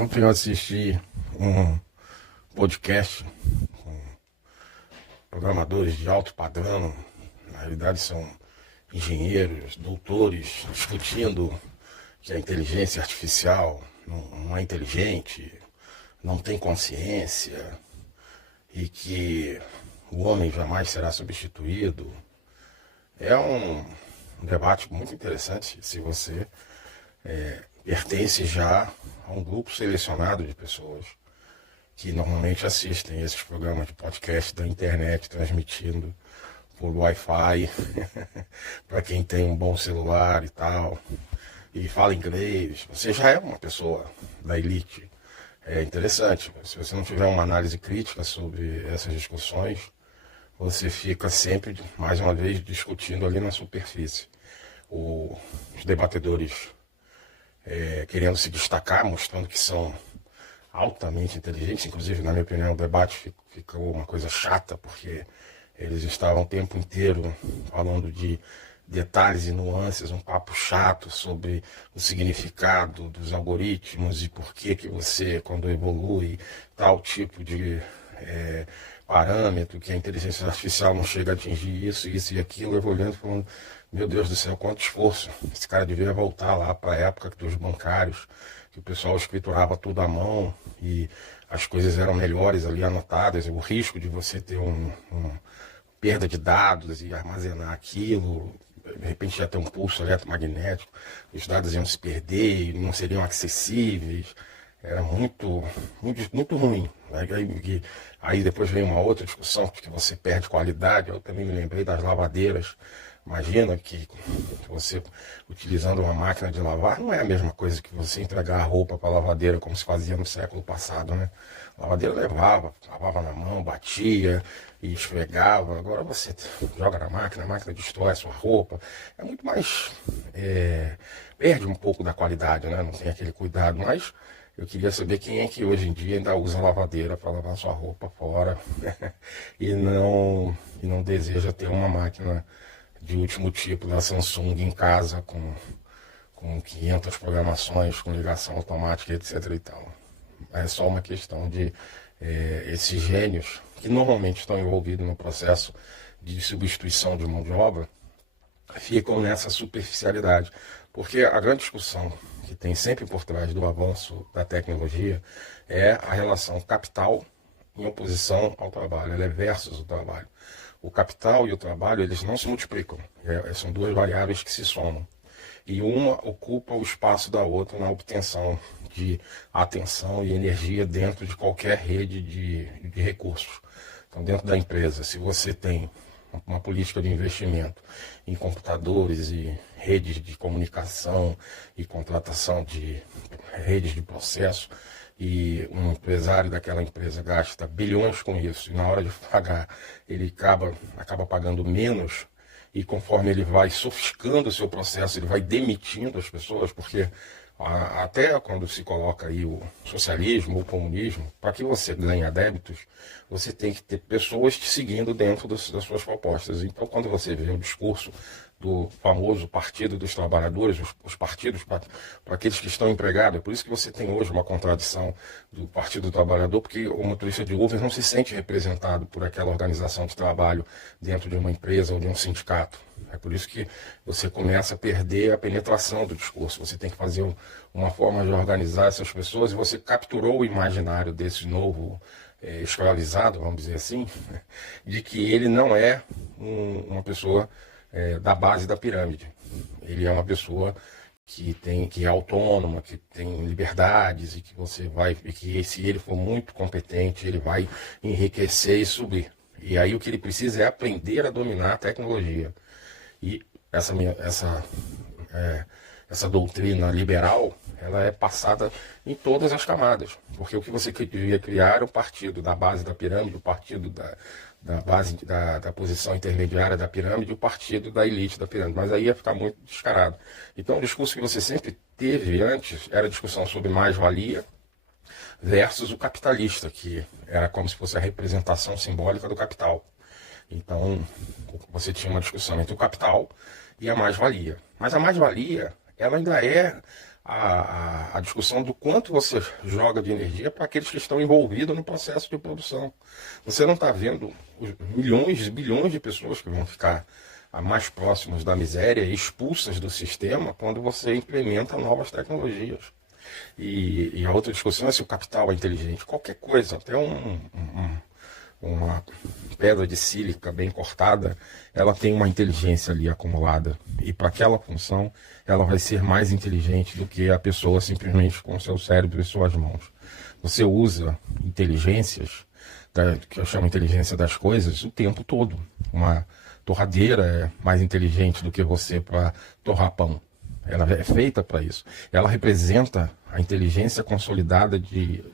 Ontem eu assisti um podcast com programadores de alto padrão, na realidade são engenheiros, doutores, discutindo que a inteligência artificial não é inteligente, não tem consciência e que o homem jamais será substituído. É um debate muito interessante se você pertence já a um grupo selecionado de pessoas que normalmente assistem esses programas de podcast da internet transmitindo por Wi-Fi para quem tem um bom celular e tal, e fala inglês. Você já é uma pessoa da elite. É interessante. Se você não tiver uma análise crítica sobre essas discussões, você fica sempre, mais uma vez, discutindo ali na superfície. Os debatedores querendo se destacar, mostrando que são altamente inteligentes. Inclusive, na minha opinião, o debate ficou uma coisa chata, porque eles estavam o tempo inteiro falando de detalhes e nuances, um papo chato sobre o significado dos algoritmos e por que você, quando evolui tal tipo de parâmetro, que a inteligência artificial não chega a atingir isso e aquilo. Eu vou olhando e falando, meu Deus do céu, quanto esforço. Esse cara devia voltar lá para a época dos bancários, que o pessoal escriturava tudo à mão e as coisas eram melhores ali anotadas. O risco de você ter uma perda de dados e armazenar aquilo, de repente ia ter um pulso eletromagnético, os dados iam se perder e não seriam acessíveis. Era muito ruim. Aí depois veio uma outra discussão, porque você perde qualidade. Eu também me lembrei das lavadeiras. Imagina que você, utilizando uma máquina de lavar, não é a mesma coisa que você entregar a roupa para a lavadeira, como se fazia no século passado, né? A lavadeira lavava na mão, batia e esfregava. Agora você joga na máquina, a máquina destrói a sua roupa. É muito mais... perde um pouco da qualidade, né? Não tem aquele cuidado, mas... Eu queria saber quem é que hoje em dia ainda usa lavadeira para lavar sua roupa fora e não deseja ter uma máquina de último tipo da Samsung em casa com 500 programações, com ligação automática, etc. e tal. É só uma questão de esses gênios que normalmente estão envolvidos no processo de substituição de mão de obra ficam nessa superficialidade. Porque a grande discussão que tem sempre por trás do avanço da tecnologia é a relação capital em oposição ao trabalho, ela é versus o trabalho. O capital e o trabalho, eles não se multiplicam, são duas variáveis que se somam. E uma ocupa o espaço da outra na obtenção de atenção e energia dentro de qualquer rede de recursos. Então, dentro da empresa, se você tem uma política de investimento em computadores e redes de comunicação e contratação de redes de processo, e um empresário daquela empresa gasta bilhões com isso, e na hora de pagar ele acaba pagando menos, e conforme ele vai sofisticando o seu processo, ele vai demitindo as pessoas, porque até quando se coloca aí o socialismo ou o comunismo, para que você ganhe adeptos, você tem que ter pessoas te seguindo dentro das suas propostas. Então, quando você vê o discurso do famoso Partido dos Trabalhadores, os partidos para aqueles que estão empregados, é por isso que você tem hoje uma contradição do Partido do Trabalhador, porque o motorista de Uber não se sente representado por aquela organização de trabalho dentro de uma empresa ou de um sindicato. É por isso que você começa a perder a penetração do discurso. Você tem que fazer uma forma de organizar essas pessoas, e você capturou o imaginário desse novo escravizado, vamos dizer assim, de que ele não é uma pessoa da base da pirâmide. Ele é uma pessoa que é autônoma, que tem liberdades, e que se ele for muito competente, ele vai enriquecer e subir. E aí o que ele precisa é aprender a dominar a tecnologia. E essa doutrina liberal, ela é passada em todas as camadas, porque o que você devia criar era o partido da base da pirâmide, o partido da base da posição intermediária da pirâmide, e o partido da elite da pirâmide, mas aí ia ficar muito descarado. Então o discurso que você sempre teve antes era a discussão sobre mais-valia versus o capitalista, que era como se fosse a representação simbólica do capital. Então, você tinha uma discussão entre o capital e a mais-valia. Mas a mais-valia, ela ainda é a discussão do quanto você joga de energia para aqueles que estão envolvidos no processo de produção. Você não está vendo os milhões e bilhões de pessoas que vão ficar mais próximas da miséria e expulsas do sistema quando você implementa novas tecnologias. E a outra discussão é se o capital é inteligente. Qualquer coisa, até uma pedra de sílica bem cortada, ela tem uma inteligência ali acumulada. E para aquela função, ela vai ser mais inteligente do que a pessoa simplesmente com seu cérebro e suas mãos. Você usa inteligências, que eu chamo inteligência das coisas, o tempo todo. Uma torradeira é mais inteligente do que você para torrar pão. Ela é feita para isso. Ela representa a inteligência consolidada de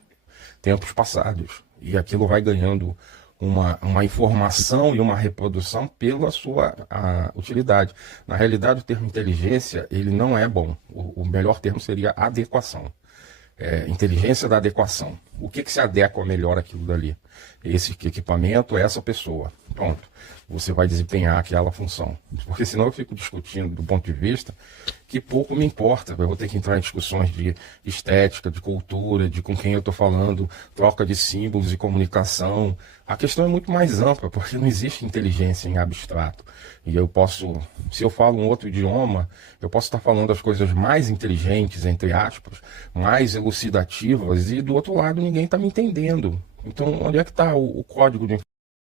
tempos passados. E aquilo vai ganhando uma informação e uma reprodução pela sua utilidade. Na realidade, o termo inteligência, ele não é bom. O melhor termo seria adequação. Inteligência da adequação. O que se adequa melhor àquilo dali? Esse equipamento, essa pessoa. Pronto. Você vai desempenhar aquela função. Porque senão eu fico discutindo do ponto de vista que pouco me importa. Eu vou ter que entrar em discussões de estética, de cultura, de com quem eu estou falando, troca de símbolos e comunicação. A questão é muito mais ampla, porque não existe inteligência em abstrato. E eu posso, se eu falo um outro idioma, eu posso estar falando as coisas mais inteligentes, entre aspas, mais elucidativas, e do outro lado ninguém está me entendendo. Então, onde é que está o código de